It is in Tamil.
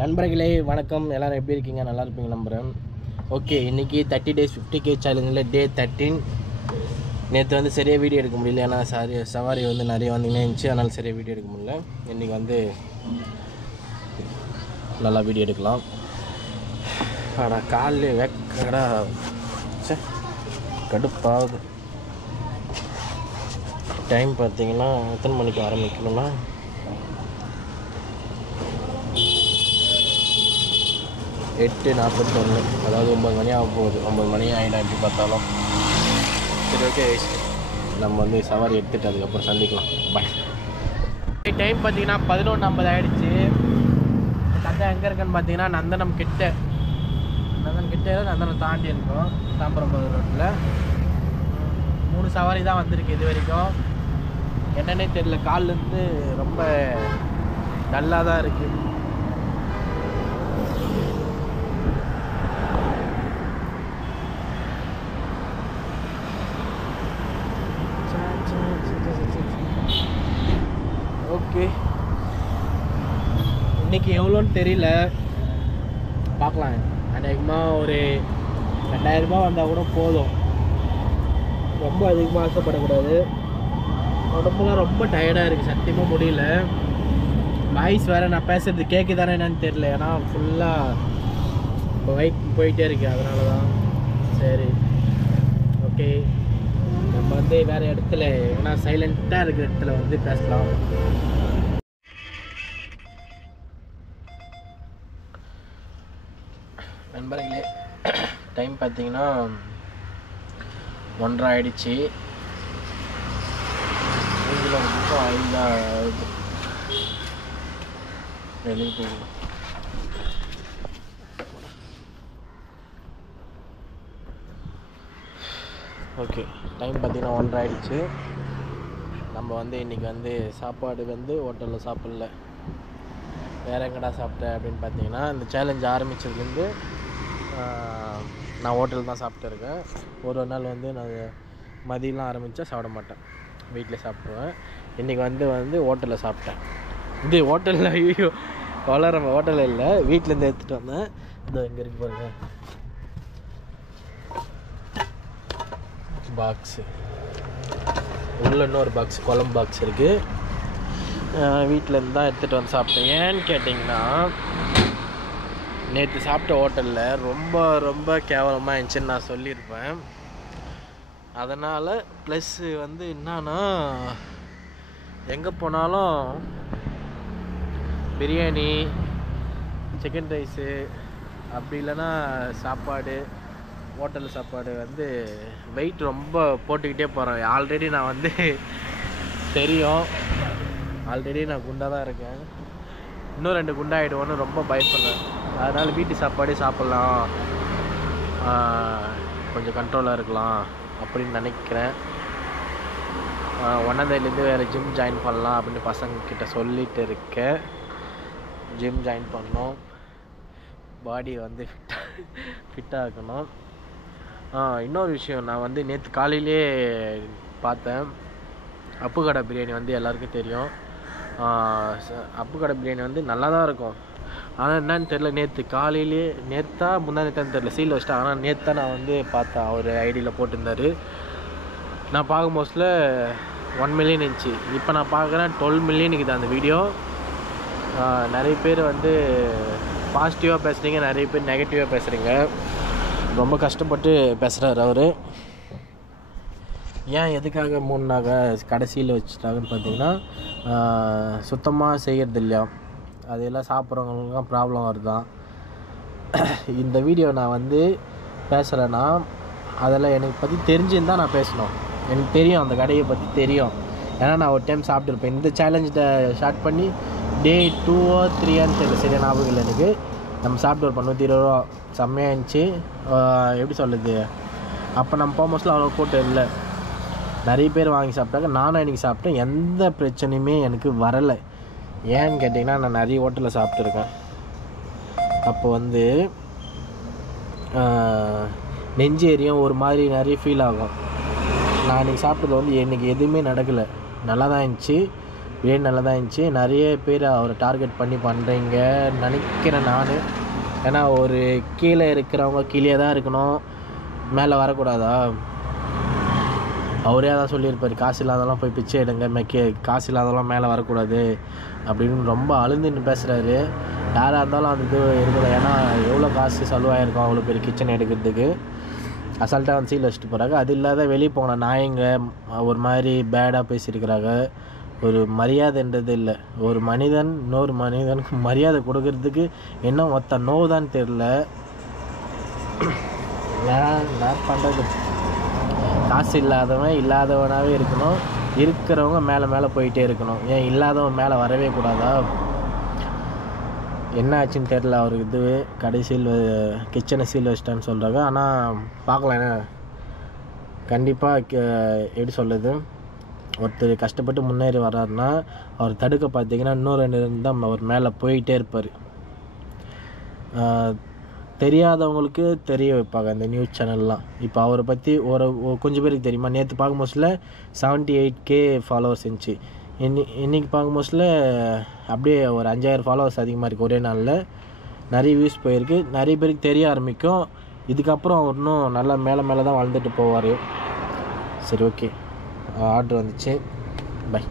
நண்பர்களே வணக்கம். எல்லோரும் எப்படி இருக்கீங்க? நல்லா இருப்பீங்க நம்புகிறேன். ஓகே, இன்றைக்கி 30 days 50K சேலஞ்சில் டே 13. நேற்று வந்து சரியாக வீடியோ எடுக்க முடியல, ஏன்னா சவாரி வந்து நிறைய வந்துங்கன்னே இருந்துச்சு, அதனால் சரியாக வீடியோ எடுக்க முடியல. இன்றைக்கி வந்து நல்லா வீடியோ எடுக்கலாம். ஆனால் காலையில் வேக்கடா கடுப்பாகுது. டைம் பார்த்தீங்கன்னா எத்தனை மணிக்கு ஆரம்பிக்கணும்னா 8:41, அதாவது 9 மணி ஆக போகுது. 9 மணி ஆகிடும் எப்படி பார்த்தாலும். சரி, ஓகே, நம்ம வந்து சவாரி எடுத்துகிட்டு அதுக்கப்புறம் சந்திக்கலாம். பாய். டைம் பார்த்தீங்கன்னா 11:50 ஆகிடுச்சு. கதை எங்கே இருக்குன்னு பார்த்தீங்கன்னா நந்தனம் கிட்ட நந்தனம் தாண்டி இருக்கும். தாம்பரம் ரோட்டில் 3 சவாரி தான் வந்திருக்கு இது வரைக்கும். என்னன்னே தெரியல, கால்லேருந்து ரொம்ப டல்லாக தான் இருக்குது. ஓகே, இன்றைக்கி எவ்வளோன்னு தெரியல, பார்க்கலாம். அநேகமாக ஒரு 2000 ரூபா வந்தால் கூட போதும். ரொம்ப அதிகமாக ஆசைப்படக்கூடாது. உடம்புலாம் ரொம்ப டயர்டாக இருக்குது, சத்தியமாக முடியல. வாய்ஸ் வேறு நான் பேசுகிறது கேட்குதானே என்னன்னு தெரியல, ஏன்னா ஃபுல்லாக இப்போ போயிட்டே இருக்கு, அதனால தான். சரி, ஓகே, நம்ம வந்து வேறு இடத்துல, ஏன்னா சைலண்ட்டாக இருக்கிற இடத்துல வந்து பேசலாம். நண்பர்களே, டைம் பார்த்தீங்கன்னா 1:30 ஆகிடுச்சு. வெளியே போகணும். ஓகே, டைம் பார்த்தீங்கன்னா 1:30 ஆகிடுச்சு. நம்ம வந்து இன்றைக்கி வந்து சாப்பாடு வந்து ஹோட்டலில் சாப்பிடல. வேறு எங்கடா சாப்பிட்டேன் அப்படின்னு பார்த்தீங்கன்னா, இந்த சேலஞ்ச் ஆரம்பித்ததுலேருந்து நான் ஹோட்டல் தான் சாப்பிட்டுருக்கேன். ஒரு நாள் வந்து நான் மதியம்லாம் ஆரம்பித்தா சாப்பிட மாட்டேன், வீட்டில் சாப்பிடுவேன். இன்றைக்கி வந்து ஹோட்டலில் சாப்பிட்டேன். இது ஹோட்டலில் ஐயோ வளர ஹோட்டலில் இல்லை, வீட்டிலேருந்து எடுத்துகிட்டு வந்தேன். இதோ இங்கே இருக்கு பாருங்க பாக்ஸு. உள்ள இன்னொரு பாக்ஸ், குழம்பு பாக்ஸ் இருக்குது. வீட்டிலேருந்து தான் எடுத்துகிட்டு வந்து சாப்பிட்டேன். ஏன்னு கேட்டிங்கன்னா, நேற்று சாப்பிட்ட ஹோட்டலில் ரொம்ப ரொம்ப கேவலமாக இருந்துச்சுன்னு நான் சொல்லியிருப்பேன். அதனால் ப்ளஸ்ஸு வந்து என்னன்னா, எங்கே போனாலும் பிரியாணி, சிக்கன் ரைஸு, அப்படி இல்லைன்னா சாப்பாடு, ஹோட்டல் சாப்பாடு வந்து வெயிட் ரொம்ப போட்டுக்கிட்டே போகிறேன். ஆல்ரெடி நான் வந்து தெரியும், ஆல்ரெடி நான் குண்டாக தான் இருக்கேன். இன்னும் 2 குண்டாகிடுவோன்னு ரொம்ப பயப்படுறேன். அதனால் வீட்டு சாப்பாடே சாப்பிட்லாம், கொஞ்சம் கண்ட்ரோலாக இருக்கலாம் அப்படின்னு நினைக்கிறேன். 1ஆந்தேதிலேருந்து வேறு ஜிம் ஜாயின் பண்ணலாம் அப்படின்னு பசங்கக்கிட்ட சொல்லிகிட்டு இருக்கேன். ஜிம் ஜாயின் பண்ணோம், பாடியை வந்து ஃபிட்டாக இருக்கணும். இன்னொரு விஷயம், நான் வந்து நேற்று காலையிலே பார்த்தேன். அப்பு கடை பிரியாணி வந்து எல்லாருக்கும் தெரியும். அப்பு கடை பிரியாணி வந்து நல்லா தான் இருக்கும். ஆனால் என்னன்னு தெரில, நேற்று காலையிலே, நேற்றா முந்தானேத்தான்னு தெரில, சீல் வச்சிட்டேன். ஆனால் நேற்று நான் வந்து பார்த்தேன், அவர் ஐடியில் போட்டிருந்தார். நான் பார்க்கும் போஸ்டில் 1 million இருந்துச்சு. இப்போ நான் பார்க்குறேன் 12 million இருக்குது அந்த வீடியோ. நிறைய பேர் வந்து பாசிட்டிவாக பேசுகிறீங்க, நிறைய பேர் நெகட்டிவாக பேசுகிறீங்க. ரொம்ப கஷ்டப்பட்டு பேசுகிறார் அவர். ஏன் எதுக்காக மூணாக கடைசியில் வச்சுட்டாங்கன்னு பார்த்தீங்கன்னா, சுத்தமாக செய்கிறது இல்லையா, அதெல்லாம் சாப்பிட்றவங்களுக்குலாம் ப்ராப்ளம் வருதான். இந்த வீடியோ நான் வந்து பேசுகிறேன்னா, அதெல்லாம் எனக்கு பற்றி தெரிஞ்சுன்னு நான் பேசணும். எனக்கு தெரியும், அந்த கடையை பற்றி தெரியும், ஏன்னா நான் ஒரு டைம் சாப்பிட்டுருப்பேன். இந்த சேலஞ்சில் ஸ்டார்ட் பண்ணி டே 2 or 3 தெரியல, சரியா ஞாபகம் இல்லை எனக்கு. நம்ம சாப்பிட்டு ஒரு 120 ரூபா செம்மையாக இருந்துச்சு. எப்படி சொல்லுது, அப்போ நம்ம போகும்போஸ்டில் அவ்வளோ கூட்டம் இல்லை, நிறைய பேர் வாங்கி சாப்பிட்டாங்க. நானும் இன்றைக்கி சாப்பிட்டேன், எந்த பிரச்சனையுமே எனக்கு வரலை. ஏன்னு கேட்டிங்கன்னா, நான் நிறைய ஹோட்டலில் சாப்பிட்ருக்கேன். அப்போ வந்து நெஞ்சு எரியும், ஒரு மாதிரி நிறைய ஃபீல் ஆகும். நான் இன்றைக்கி சாப்பிட்டது வந்து எனக்கு எதுவுமே நடக்கலை, நல்லா தான் இருந்துச்சு. பிரியாணி நல்லா தான் இருந்துச்சு. நிறைய பேர் அவரை டார்கெட் பண்ணி பண்ணுறீங்க நினைக்கிறேன் நான். ஏன்னா ஒரு கீழே இருக்கிறவங்க கீழே தான் இருக்கணும், மேலே வரக்கூடாதா? அவரே தான் சொல்லியிருப்பார், காசு இல்லாதெல்லாம் போய் பிச்சை எடுங்க, காசு இல்லாதெல்லாம் மேலே வரக்கூடாது அப்படின்னு ரொம்ப அழுந்துன்னு பேசுகிறாரு. யாராக இருந்தாலும் அந்த இது இருக்கணும். ஏன்னா எவ்வளோ காசு செலவாயிருக்கும் அவ்வளோ பெரிய கிச்சன் எடுக்கிறதுக்கு. அசால்ட்டாக வந்து சீல் வச்சுட்டு போகிறாங்க. அது இல்லாத வெளியே போன நாயங்க ஒரு மாதிரி பேடாக பேசியிருக்கிறாங்க. ஒரு மரியாதைன்றது இல்லை. ஒரு மனிதன் இன்னொரு மனிதனுக்கு மரியாதை கொடுக்கறதுக்கு என்ன மொத்த நோவுதான்னு தெரில. நான் பண்ணுறது, காசு இல்லாதவன் இல்லாதவனாகவே இருக்கணும், இருக்கிறவங்க மேலே மேலே போயிட்டே இருக்கணும். ஏன் இல்லாதவன் மேலே வரவே கூடாதா? என்ன ஆச்சுன்னு தெரில அவருக்கு. இது கடைசியில் கிச்சனை சீல் வச்சிட்டான்னு சொல்கிறாங்க. ஆனால் பார்க்கலாம். கண்டிப்பாக எப்படி சொல்லுது, ஒருத்தர் கஷ்டப்பட்டு முன்னேறி வர்றாருன்னா அவர் தடுக்க பார்த்தீங்கன்னா இன்னும் 2 தான் அவர் மேலே போயிட்டே இருப்பார். தெரியாதவங்களுக்கு தெரிய வைப்பாங்க இந்த நியூஸ் சேனல்லாம். இப்போ அவரை பற்றி கொஞ்சம் பேருக்கு தெரியுமா? நேற்று பார்க்கும் மோஸ்ட்ல 78K ஃபாலோவர்ஸ் இருந்துச்சு. இன்றைக்கி பார்க்கும் மோஸ்ட்ல அப்படியே ஒரு 5000 ஃபாலோவர்ஸ் அதிகமாக இருக்குது. ஒரே நாளில் நிறைய வியூஸ் போயிருக்கு. நிறைய பேருக்கு தெரிய ஆரம்பிக்கும். இதுக்கப்புறம் அவர் இன்னும் நல்லா மேலே மேலே தான் வளர்ந்துட்டு போவார். சரி, ஓகே, ஆர்டர் வந்துச்சு. பை.